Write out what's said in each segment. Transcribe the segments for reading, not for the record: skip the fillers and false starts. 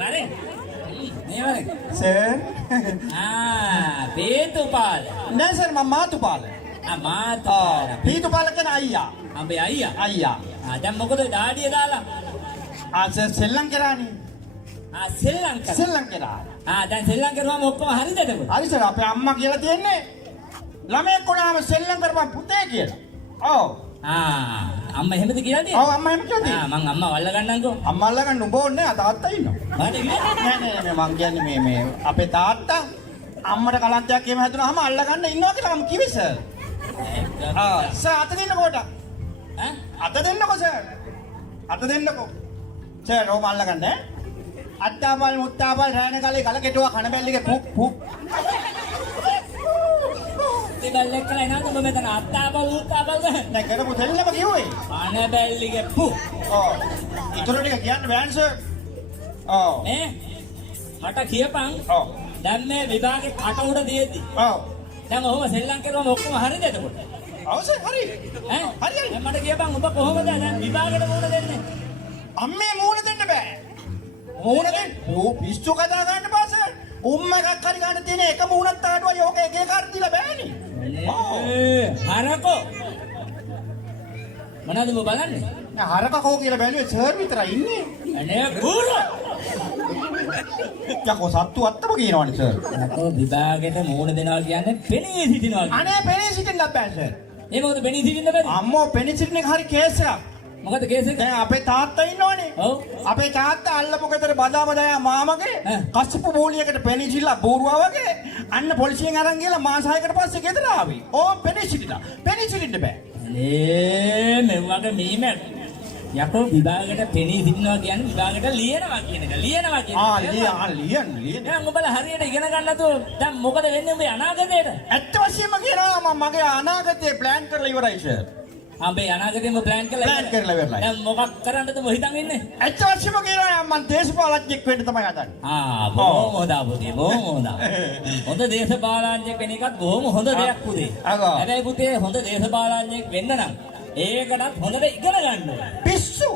Mari. Nih mari. Sir. Petupal. Nah sir, Mama Tupal. Matupal. Petupal kan ayah. Ambe ayah. Ayah. දැන් මොකද ඩාඩිය දාලා? sir සෙල්ලම් කරානේ. සෙල්ලම් කරා. සෙල්ලම් කරා. දැන් සෙල්ලම් කරුවාම ඔක්කොම හරිද එතකොට? හරි sir අපේ අම්මා කියලා තියෙන්නේ ළමයෙක් වුණාම සෙල්ලම් කරපන් පුතේ කියලා. ඔව්. අම්මා එහෙමද කියලා තියෙන්නේ? ඔව් අම්මා එහෙම කියලා තියෙන්නේ. මං අම්මා වල්ල ගන්නම්කෝ. අම්මා අල්ලගන්න උඹ ඕනේ තාත්තා ඉන්නවා. නෑ මං කියන්නේ මේ අපේ තාත්තා අම්මට කලන්තයක් එහෙම හැදුනහම අල්ලගන්න ඉන්නවා කියලා මම කිව්වේ sir. සර් අත දෙන්නකොට. අත දෙන්නකෝ සර්. අත දෙන්නකෝ. සර් ඕම අල්ලගන්න ඈ. අත්තාපල් මුත්තාපල් රෑන කාලේ ගල කෙටුවා කන බැල්ලිගේ පුක් පුක්. ඒ බල්ලෙක් කියලා එනවාද ඔබ මෙතන අත්තාපල් මුත්තාපල් ගහන්නේ? නෑ කරපු දෙල්ලම කිව්වේ. කන බැල්ලිගේ පුක්. ඔව්. ඊටු ටික කියන්න බෑන් සර්. ඔව්. නේ මට කියපන්. ඔව්. දැන් මේ විභාගේ කට උඩ දියෙද්දි. ඔව්. දැන් ඔහොම සෙල්ලම් කරුවම ඔක්කොම හරිද එතකොට? ඔව් සර් හරි. ඈ හරි. දැන් මට කියපන් ඔබ කොහොමද දැන් විභාගෙට මුහුණ දෙන්නේ? අම්මේ මූණ දෙන්න බෑ. මූණ දෙන්න. ඕ පිස්සු කතා ගන්න පාසර්. එකක් හරි ගන්න තියෙන එක මූණක් තාඩුවා යෝක එක එක හරි දීලා බෑනේ. හරකෝ. මොනවද ඔබ බලන්නේ? නෑ හරකකෝ කියලා බැලුවේ සර් විතරයි ඉන්නේ. අනේ බූරු. යකෝ සත්තු අත්තම කියනවනේ සර්. අතෝ විභාගෙට මුහුණ දෙනවා කියන්නේ පෙනී සිටිනවා. අනේ පෙනී සිටින්න බෑ සර්. ඒ මොකද පෙනී සිටින්න බැරි? අම්මෝ පෙනී සිටින එක හරි කේස් එකක්. මොකද කේස් එක? දැන් අපේ තාත්තා ඉන්නවනේ. ඔව්. අපේ තාත්තා අල්ලපු ගෙදර බදාම දයා මාමගේ කස්සපු බෝලියකට පෙනීසිලා බෝරුවා වගේ අන්න පොලිසියෙන් අරන් ගිහලා මාස 6කට පස්සේ ගෙදර ආවේ. ඕ පෙනී සිටිනා. පෙනී සිටින්න බෑ. අනේ මෙවගේ මීමැක්. යකෝ විභාගෙට පෙනී සිටිනවා කියන්නේ විභාගෙට ලියනවා කියන එක. ලියනවා කියන එක. ලියන්න. දැන් ඔබලා හරියට ඉගෙන ගන්න නැතුව දැන් මොකද වෙන්නේ උඹේ අනාගතේට? ඇත්ත වශයෙන්ම කියනවා මම මගේ අනාගතේ ප්ලෑන් කරලා ඉවරයි සර්. අපේ අනාගතේම ප්ලෑන් කරලා ඉවරයි. දැන් මොකක් කරන්නද ඔබ හිතන් ඉන්නේ? ඇත්ත වශයෙන්ම කියනවා මම දේශපාලඥයෙක් වෙන්න තමයි හදන්නේ. බොහොම හොඳා පුතේ බොහොම හොඳා. හොඳ දේශපාලඥයෙක් වෙන එකත් බොහොම හොඳ දෙයක් පුතේ. හැබැයි පුතේ හොඳ දේශපාලඥයෙක් වෙන්න නම් ඒකටත් හොඳට ඉගෙන ගන්න ඕනේ. පිස්සු.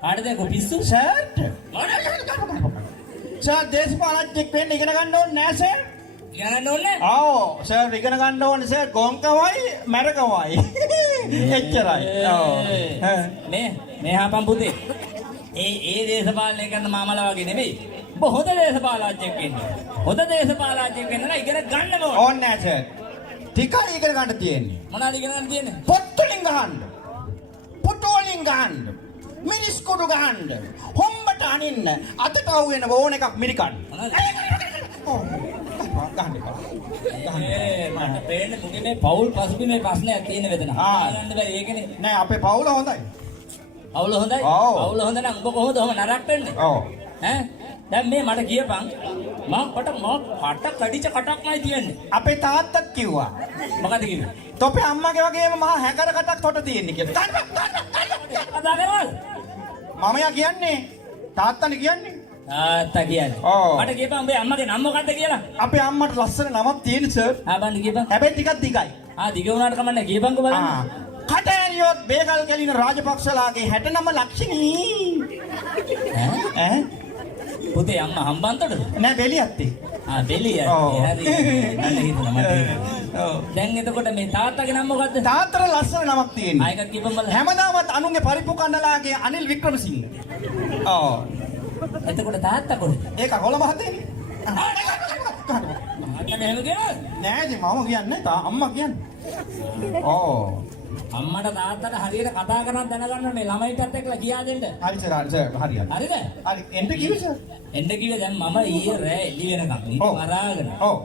කාටද පිස්සු? සර්ට. සර් දේශපාලඥයෙක් වෙන්න ඉගෙන ගන්න ඕනේ නෑ සර්. ඉගෙන ගන්න ඕනේ? ආව් සර් ඉගෙන ගන්න ඕනේ සර් ගොංකවයි මැරකවයි. එච්චරයි. මේ හපන් පුතේ. ඒ දේශපාලනය කරන මාමලා වගේ නෙමෙයි. ඔබ හොඳ දේශපාලඥයෙක් වෙන්න. හොඳ දේශපාලඥයෙක් වෙන්න නම් ඉගෙන ගන්න ඕනේ. ඕනේ නෑ සර්. ටිකයි ඉගෙන ගන්න තියෙන්නේ. මොනවද ඉගෙන ගන්න තියෙන්නේ? පොත්තුලින් ගහන්න. පුටුවලින් ගහන්න. මිරිස් කුඩු ගහන්න. හොම්බට අනින්න. අතට අවු වෙන ඕන එකක් මිරිකන්න. මට පේන්නේ මුගේ මේ පෞල් පසුබිමේ ප්‍රශ්නයක් තියෙන වෙදන. ගන්න බැරි ඒකනේ. නෑ අපේ පවුල හොඳයි. පවුල හොඳයි? පවුල හොඳ නම් ඔබ කොහොමද ඔහම නරක් වෙන්නේ? ඔව්. ඈ දැන් මේ මට කියපන් මම කට කඩිච කටක්මයි තියන්නේ. අපේ තාත්තත් කිව්වා. මොකද කිව්වේ? තොපේ අම්මගේ වගේම මහා හැකර කටක් තොට තියෙන්නේ කියලා. කතා කරවල. මම යා කියන්නේ තාත්තනේ කියන්නේ. තාත්තා කියන්නේ. මට කියපන් උඹේ අම්මගේ නම මොකද්ද කියලා? අපේ අම්මට ලස්සන නමක් තියෙන සර්. බන්න කියපන්. හැබැයි ටිකක් දිගයි. දිග වුණාට කමන්නේ කියපන්කෝ බලන්න. කට ඇරියොත් බේකල් ගැලින රාජපක්ෂලාගේ 69 ලක්ෂණී. ඈ පුතේ අම්මා හම්බන්තොටද? නෑ බෙලියත්තේ. බෙලිය. හරි. නන්න හිතුණා මට. දැන් එතකොට මේ තාත්තගේ නම මොකද්ද? තාත්තට ලස්සන නමක් තියෙනවා. ආයෙත් කියපන් බලන්න. හැමදාමත් අනුන්ගේ පරිප්පු කණ්ඩලාගේ අනිල් වික්‍රමසිංහ. ඔව්. එතකොට තාත්තා කොහෙද? ඒක කොළ මහත්තයනේ. අන්න එහෙම කියනවා. නෑ ඉතින් මම කියන්නේ අම්මා කියන්නේ. ඔව්. අම්මට තාත්තට හරියට කතා කරන් දැනගන්න මේ ළමයිටත් එක්කලා කියා දෙන්න. හරි සර් හරි. හරිද? හරි එන්න කිව්වේ සර්. එන්න කිව්වේ දැන් මම ඊයේ රෑ එළි වෙනකම් ඉතින් වරාගෙන. ඔව්.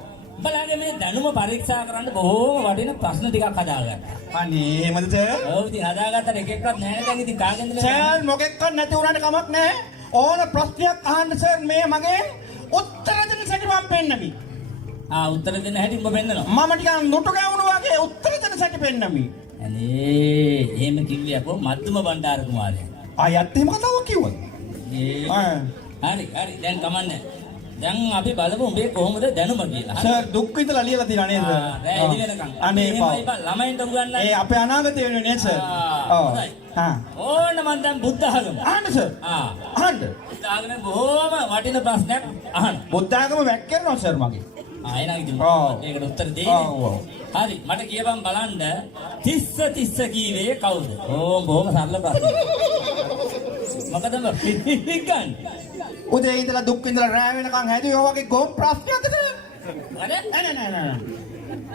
බලන්න මේ දැනුම පරීක්ෂා කරන්න බොහෝම වටින ප්‍රශ්න ටිකක් හදාගත්තා. අනේ එහෙමද සර්? ඔව් ඉතින් හදාගත්තට එක එකක්වත් නැහැ දැන් ඉතින් කාගෙන්ද මේ? සර් මොකෙක්වත් නැති වුණාට කමක් නැහැ. ඕන ප්‍රශ්නයක් අහන්න සර් මේ මගේ උත්තර දෙන්න සැටි මම පෙන්නමි. උත්තර දෙන්න හැටි ඔබ පෙන්නනවා. මම ටිකක් නොටු ගෑවුණු වගේ උත්තර දෙන්න සැටි පෙන්නමි. අනේ එහෙම කිව්වේ අපෝ මද්දුම බණ්ඩාර කුමාරයා. ආයත් එහෙම කතාවක් කිව්වද? හරි දැන් කමන්නේ. දැන් අපි බලමු උඹේ කොහොමද දැනුම කියලා. සර් දුක් විඳලා ලියලා තියෙනවා නේද? රෑ ඉදි වෙනකන්. අනේ ළමයින්ට උගන්වන්න. අපේ අනාගතය වෙනුනේ නේද සර්? ඕන මන් දැන් බුද්ධ ආගම. අහන්න සර්. අහන්න. බුද්ධ ආගමේ බොහොම වටින ප්‍රශ්නයක් අහන්න. බුද්ධාගම වැක්කෙනවා සර් මගේ. ආයෙත් ඉතින් ඔව්. ඒකට උත්තර දෙන්නේ. ඔව්. හරි මට කියපන් බලන්න 30 කීවේ කවුද? බොහොම සරල ප්‍රශ්නයක්. මොකද ගන්න? උදේ ඉඳලා දුක් විඳලා රැ වෙනකන් හැදුවේ ඔය වගේ ගොම් ප්‍රශ්නයක්ද?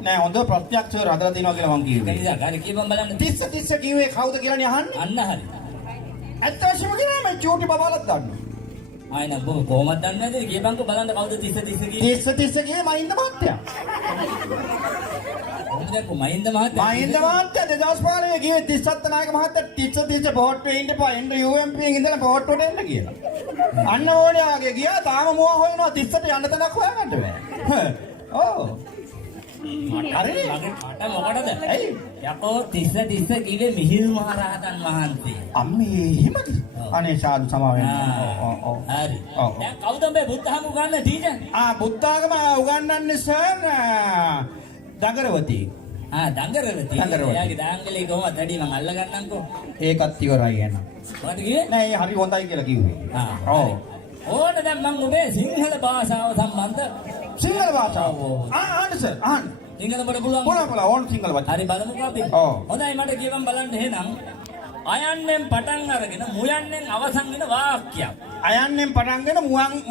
නෑ හොඳ ප්‍රශ්නයක් සර් හදලා තිනවා කියලා මං කිව්වේ. කනිදා හරි කියපන් බලන්න 30 කිව්වේ කවුද කියලානේ අහන්නේ. අන්න හරි. ඇත්ත වශයෙන්ම කියනවා මම චූටි බබාලත් දන්නවා. ආයෙත් බොහොම කොහොමද දන්නේ නැද්ද? කියපන්කෝ බලන්න කවුද 30 කිව්වේ? 30 කිව්වේ මහින්ද මහත්තයා. දැක්කෝ මහින්ද මහත්තයා. මහින්ද මහත්තයා 2015 කිව්වේ 37 නායක මහත්තයා 30 බෝට්ටුවේ ඉන්න එපා එන්න UMP එකෙන් ඉඳලා බෝට්ටුවට එන්න කියලා. අන්න ඕනේ ආගේ ගියා තාම මොවා හොයනවා 30ට යන්න තැනක් හොයාගන්න බෑ. ඔව්. හරි මගේ කට මොකටද? ඇයි? යකෝ 30 කිව්වේ මිහිල් මහරහතන් වහන්සේ. අම්මේ එහෙමද? අනේ සාදු සමා වෙන්න. ඔව්. හරි. ඔව්. දැන් කවුද මේ බුද්ධහම උගන්න ටීචර්? බුද්ධාගම උගන්වන්නේ සර් දඟරවතී. දඟරවතී. එයාගේ දාංගලේ කොහොමද වැඩි මං අල්ල ගන්නම්කෝ. ඒකත් ඉවරයි එහෙනම්. මොකද කිව්වේ? නෑ ඒ හරි හොඳයි කියලා කිව්වේ. ඔව්. ඕන දැන් මං ඔබේ සිංහල භාෂාව සම්බන්ධ සිංහල භාෂාව. ආන්න සර් ආන්න. සිංහල බඩ පුළුවන්. පුළුවන් ඕන සිංහල භාෂාව. හරි බලමුකෝ අපි. ඔව්. හොඳයි මට කියපන් බලන්න එහෙනම් අයන්නෙන් පටන් අරගෙන මුයන්නෙන් අවසන් වෙන වාක්‍යයක්. අයන්නෙන් පටන්ගෙන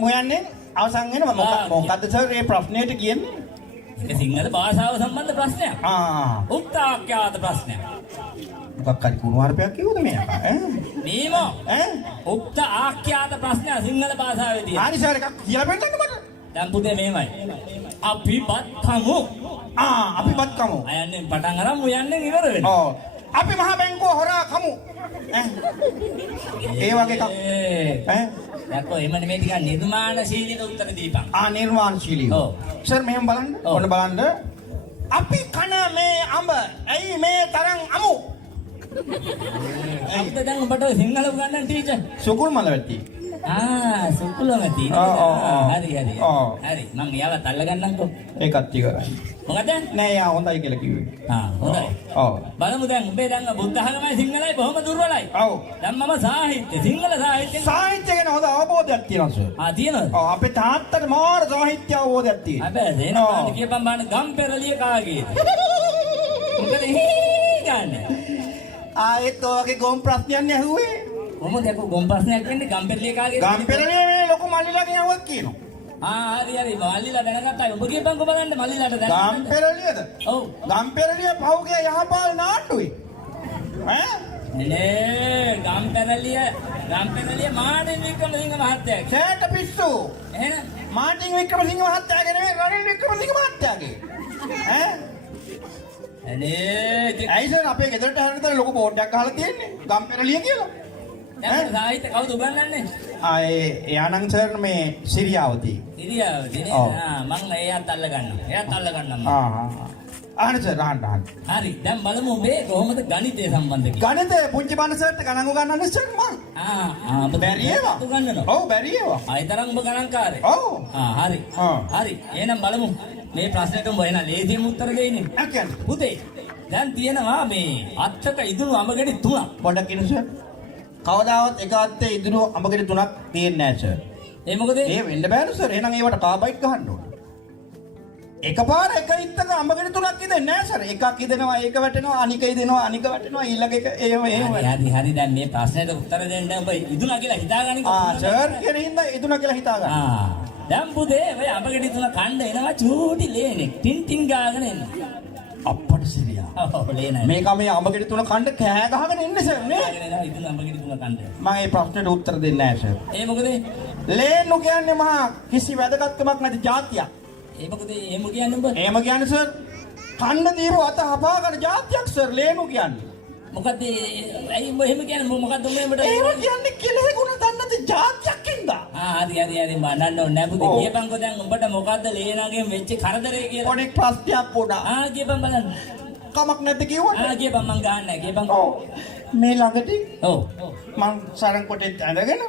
මුයන්නෙන් අවසන් වෙන මොකක්ද සර් මේ ප්‍රශ්නෙට කියන්නේ? ඒක සිංහල භාෂාව සම්බන්ධ ප්‍රශ්නයක්. උක්තාක්‍යාත ප්‍රශ්නයක්. මොකක් හරි කුණුහරුපයක් කිව්වද මේ අකා ඈ? නීමෝ උක්ත ආක්‍යාත ප්‍රශ්නය සිංහල භාෂාවේදී. හරි සර් එකක් කියලා පෙන්නන්න මට. දැන් පුතේ මෙහෙමයි. අපිපත් කමු. අපිපත් කමු. අයන්නෙන් පටන් අරන් මුයන්නෙන් ඉවර වෙනවා. ඔව්. අපි මහ බැංකුව හොරා කමු. ඒ වගේ එකක්. දැක්කෝ එහෙම නෙමෙයි ටිකක් නිර්මාණශීලීව උත්තර දීපන්. නිර්මාණශීලීව. ඔව්. සර් මෙහෙම බලන්න. ඔන්න බලන්න. අපි කන මේ අඹ ඇයි මේ තරම් අමු? අපිට දැන් ඔබට සිංහල උගන්වන්න ටීචර්. සුකුල් මලවැටි. සුකුලමති. හරි. හරි මං එයාවත් අල්ල ගන්නම්කෝ. ඒකත් ඉවරයි. මොකද? නෑ යා හොඳයි කියලා කිව්වේ. හොඳයි. ඔව්. බලමු දැන් උඹේ දැන් බුද්ධ ධර්මයි සිංහලයි බොහොම දුර්වලයි. ඔව්. දැන් මම සිංහල සාහිත්‍ය ගැන හොඳ අවබෝධයක් තියෙනවා සර්. තියෙනවද? ඔව් අපේ තාත්තට මාර සාහිත්‍ය අවබෝධයක් තියෙනවා. හැබැයි එනවා කියපන් බලන්න ගම්පෙරළිය කාගේද? මොකද ගන්න? ආයෙත් ඔයගේ ගොම් ප්‍රශ්නයක් නේ අහුවේ. කොහොමද ඒක ගොම් ප්‍රශ්නයක් වෙන්නේ ගම්පෙරළිය කාගේද? ගම්පෙරළිය මේ ලොකු මල්ලිලාගෙන් යවුවක් කියනවා. හරි මල්ලිලා දැනගත්තා. ඔබ කියපන්කෝ බලන්න මල්ලිලාට දැනගන්න. ගම්පෙරළියද? ඔව්. ගම්පෙරළිය පහුගිය යහපාල නාට්ටුවේ. ගම්පෙරළිය මාටින් වික්‍රමසිංහ මහත්තයා. කෑට පිස්සු. එහෙනම් මාටින් වික්‍රමසිංහ මහත්තයාගේ නෙමෙයි රනිල් වික්‍රමසිංහ මහත්තයාගේ. ඇයි සර් අපේ ගෙදරට හැරෙන්න ලොකු බෝඩ් එකක් ගහලා තියෙන්නේ ගම්පෙරළිය කියලා. දැන් සාහිත්‍ය කවුද උගන්වන්නේ? එයානම් සර් මේ සිරියාවතී. සිරියාවතී නේ. මම එයාත් අල්ල ගන්නවා. අහන්න සර් අහන්න. හරි දැන් බලමු මේ කොහොමද ගණිතය සම්බන්ධ කියලා. ගණිතය පුංචි බණසර්ට ගණන් උගන්වන්නේ සර් මං. බැරි ඒවා. උගන්වනවා. ඔව් බැරි ඒවා. ආයිතරම් ඔබ ගණන්කාරේ. ඔව්. හරි. හරි. එහෙනම් බලමු මේ ප්‍රශ්නෙට ඔබ එහෙනම් ලේසියෙන්ම උත්තර දෙන්නේ. කියන්නේ. පුතේ දැන් තියෙනවා මේ අත්තක ඉදුණු අඹගෙඩි 3ක්. පොඩ්ඩක් ඉන්න සර්. කවදාවත් එක අත්තේ ඉදුණු අඹගෙඩි 3ක් තියෙන්නේ නැහැ සර්. ඒ මොකද? ඒ වෙන්න බෑනේ සර්. එහෙනම් ඒවට කාබයිට් ගහන්න ඕන. එකපාර එක ඉත්තක අඹගෙඩි 3ක් ඉදෙන්නේ නැහැ සර්. එකක් ඉදෙනවා ඒක වැටෙනවා අනික ඉදෙනවා අනික වැටෙනවා ඊළඟ එක එහෙම හරි දැන් මේ ප්‍රශ්නෙට උත්තර දෙන්න ඔබ ඉදුණා කියලා හිතාගනින්. සර් කියන හින්දා ඉදුණා කියලා හිතාගන්න. දැන් පුතේ ඔය අඹගෙඩි 3 කන්න එනවා චූටි ලේනෙක් ටින් ටින් ගාගෙන එන්න. අප්පට සිරියා. ඔව් ලේනයි. මේක මේ අඹගෙඩි 3 කන්න කෑ ගහගෙන ඉන්නේ සර් නේ. ඉදුණු අඹගෙඩි 3 කන්න. මම මේ ප්‍රශ්නෙට උත්තර දෙන්නේ නැහැ සර්. ඒ මොකද? ලේන්නු කියන්නේ මහා කිසි වැදගත්කමක් නැති જાතියක්. ඒ මොකද එහෙම කියන්නේ ඔබ? එහෙම කියන්නේ සර් කන්න දීපු අත හපාගෙන જાතියක් සර් ලේන්නු කියන්නේ. මොකද ඇයි ඔබ එහෙම කියන්නේ මොකද්ද ඔබ එහෙමට? එහෙම කියන්නේ කෙලෙහි ගුණ දන්නති જાතියක් ඉඳා. හරි මනන්න ඕනේ නැහැ පුතේ. කියපන්කෝ දැන් ඔබට මොකද්ද ලේනාගෙන් වෙච්ච කරදරේ කියලා. පොඩි ප්‍රශ්නයක් පොඩා. කියපන් බලන්න. කමක් නැද්ද කිව්වොත්? කියපන් මං ගන්න නැහැ. කියපන්කෝ. මේ ළඟදී ඔව් මං සරන් කොටෙත් ඇඳගෙන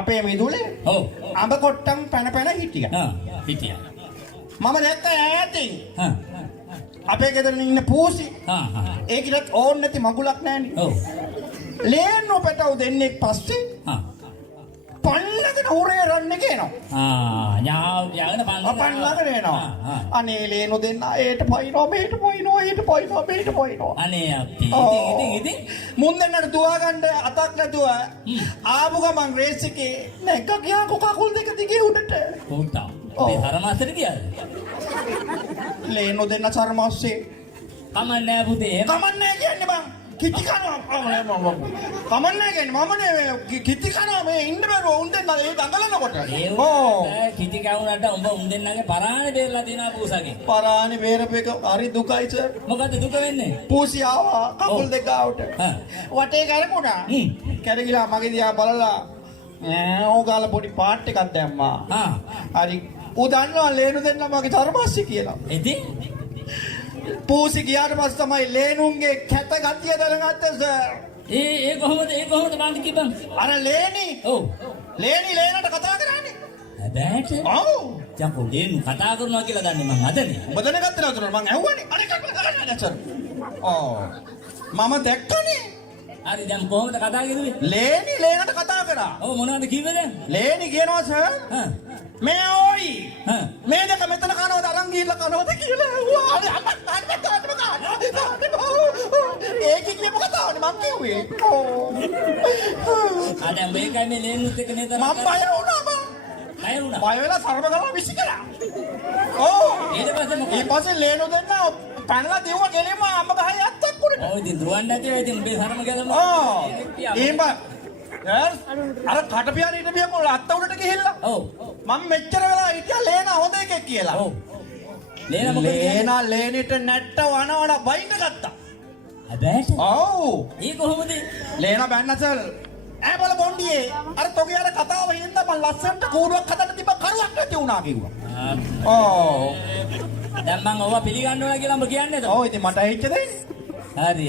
අපේ මිදුලේ අඹ කොට්ටම් පැන හිටියා. හිටියා. මම දැක්ක ඈතින් අපේ ගෙදර ඉන්න පූසි. ඒකිටත් ඕන් නැති මගුලක් නැහනේ. ලේන්නු පැටව දෙන්නෙක් පස්සේ පල්ලකට කියන උරේ රන්නේ කියනවා. ඥාව යගෙන අපන් ළඟට එනවා. අනේ ලේනු දෙන්න ඒට පයින්නවා මේට පයින්නවා ඒට පයින්නවා මේට පයින්නවා. අනේ අප්පි ඉතින් මුන් දෙන්නට දුවා ගන්න අතක් නැතුව ආපු ගමන් රේස් එකේ නැග්ග ගියා කකුල් දෙක දිගේ උඩට. උන්ටා. මේ තරමස්තර ගියාද? ලේනු දෙන්න සරමස්සේ. කමන්නේ පුතේ. කමන්නේ කියන්නේ බං. කිටි කනවා. කමන්නේ කියන්නේ මම නේ කිටි කනවා මේ ඉන්න බෑ උන් දෙන්න ඒ දඟලනකොට. කිටි කවුනට උඹ උන් දෙන්නගේ පරාණි බේරලා දෙනවා පූසගේ. පරාණි බේරපේක හරි දුකයි සර්. මොකද දුක වෙන්නේ? පූසි ආවා කකුල් දෙක ආවට. වටේ කරමුණා. කැරගිලා මගේ දිහා බලලා ඕගාල පොඩි පාට් එකක් දැම්මා. හරි. ඌ දන්නවා ලේනු දෙන්න මගේ තරමස්සේ කියලා. ඉතින් පූසි ගියාට පස්සේ තමයි ලේනුන්ගේ කැත ගතිය දැනගත්තේ සර්. ඒ කොහොමද බාන්දි කිව්වම්? අර ලේනි. ඔව්. ලේනි ලේනට කතා කරන්නේ. හැබැයිට ඔව්. යකෝ ලේනු කතා කරනවා කියලා දන්නේ මං අදනේ. ඔබ දැනගත්තේ නේද මං ඇහුවානේ. අනේ කතා සර්. ඔව්. මම දැක්කනේ. හරි දැන් කොහොමද කතා කරුවේ? ලේනි ලේනට කතා කරා. ඔව් මොනවද කිව්වේ දැන්? ලේනි කියනවා සර්. මේ ඕයි. මේ දෙක මෙතන කනවද අරන් ගිහිල්ලා කනවද කියලා ඇහුවා. අනේ අම්මා ඒක කියපු කතාවනේ මං කිව්වේ. දැන් මේකයි මේ ලේනුත් එක නේද? මම බය වුණා බං. බය වුණා. බය වෙලා සර්ව කරලා විසි කළා. ඔව්. ඊට පස්සේ මොකද? ඊට පස්සේ ලේනු දෙන්න පැනලා දෙවුවා ගෙලෙම අම්ම ගහයි අත්තක් උඩට. ඔව් ඉතින් දුවන් නැතිව ඉතින් මේ සරම ගලනවා. අර කටපියානේ ඉඳපියා මොකද අත්ත උඩට ගිහිල්ලා. ඔව්. මම මෙච්චර වෙලා හිටියා ලේන හොඳ එකෙක් කියලා. ඔව්. ලේන මොකද කියන්නේ? ලේනිට නැට්ට වනවන බයින්න ගත්තා. හැබැයිට? ඔව්. ඒ කොහොමද? ලේන බැන්නසල් ඈ බල බොන්ඩියේ අර තොගේ අර කතාව හින්දා මං ලස්සනට කූඩුවක් හදන්න තිබ්බ කරුවක් නැති වුණා කිව්වා. ඔව්. දැන් මං ඔවා පිළිගන්න ඕන කියලා ඔබ කියන්නේ නේද? ඔව් ඉතින් මට ඇහිච්ච දෙන්නේ. හරි.